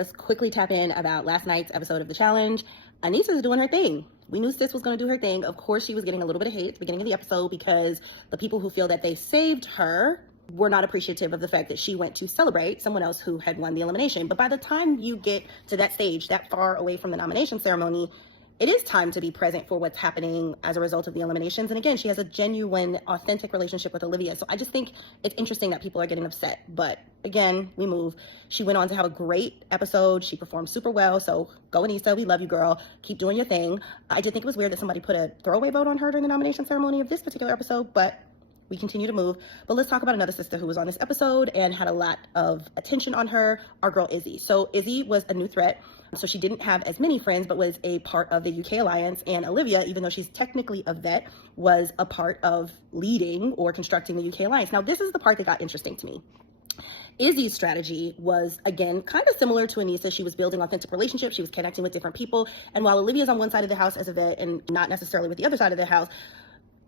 Let's quickly tap in about last night's episode of the challenge. Aneesa is doing her thing. We knew Sis was going to do her thing. Of course, she was getting a little bit of hate at the beginning of the episode because the people who feel that they saved her were not appreciative of the fact that she went to celebrate someone else who had won the elimination. But by the time you get to that stage, that far away from the nomination ceremony, it is time to be present for what's happening as a result of the eliminations. And again, she has a genuine, authentic relationship with Olivia. So I just think it's interesting that people are getting upset. But again, we move. She went on to have a great episode. She performed super well. So go, Aneesa. We love you, girl. Keep doing your thing. I did think it was weird that somebody put a throwaway vote on her during the nomination ceremony of this particular episode, but we continue to move. But let's talk about another sister who was on this episode and had a lot of attention on her, our girl Izzy. So Izzy was a new threat. So she didn't have as many friends, but was a part of the UK Alliance. And Olivia, even though she's technically a vet, was a part of leading or constructing the UK Alliance. Now, this is the part that got interesting to me. Izzy's strategy was, again, kind of similar to Aneesa. She was building authentic relationships. She was connecting with different people. And while Olivia's on one side of the house as a vet and not necessarily with the other side of the house,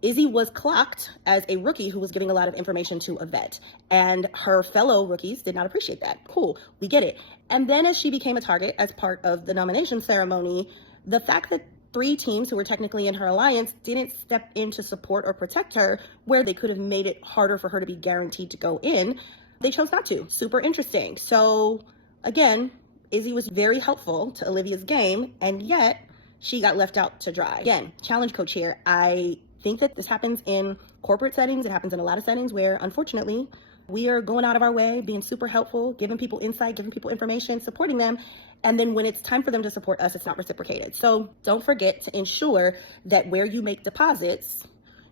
Izzy was clocked as a rookie who was giving a lot of information to a vet, and her fellow rookies did not appreciate that. Cool, we get it. And then as she became a target as part of the nomination ceremony, the fact that 3 teams who were technically in her alliance didn't step in to support or protect her, where they could have made it harder for her to be guaranteed to go in, they chose not to. Super interesting. So again, Izzy was very helpful to Olivia's game, and yet she got left out to dry. Again, challenge coach here. I think that this happens in corporate settings. It happens in a lot of settings where, unfortunately, we are going out of our way, being super helpful, giving people insight, giving people information, supporting them. And then when it's time for them to support us, it's not reciprocated. So don't forget to ensure that where you make deposits,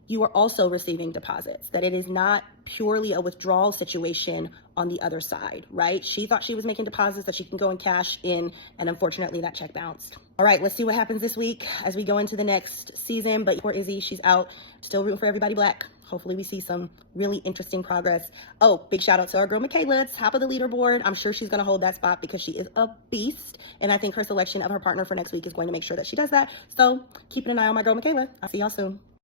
you are also receiving deposits, that it is not purely a withdrawal situation on the other side, right? She thought she was making deposits that she can go and cash in, and unfortunately that check bounced. All right, let's see what happens this week as we go into the next season. But poor Izzy, she's out. Still rooting for everybody black. Hopefully we see some really interesting progress. Oh, big shout out to our girl Micheala, top of the leaderboard. I'm sure she's gonna hold that spot because she is a beast. And I think her selection of her partner for next week is going to make sure that she does that. So keeping an eye on my girl Micheala. I'll see y'all soon.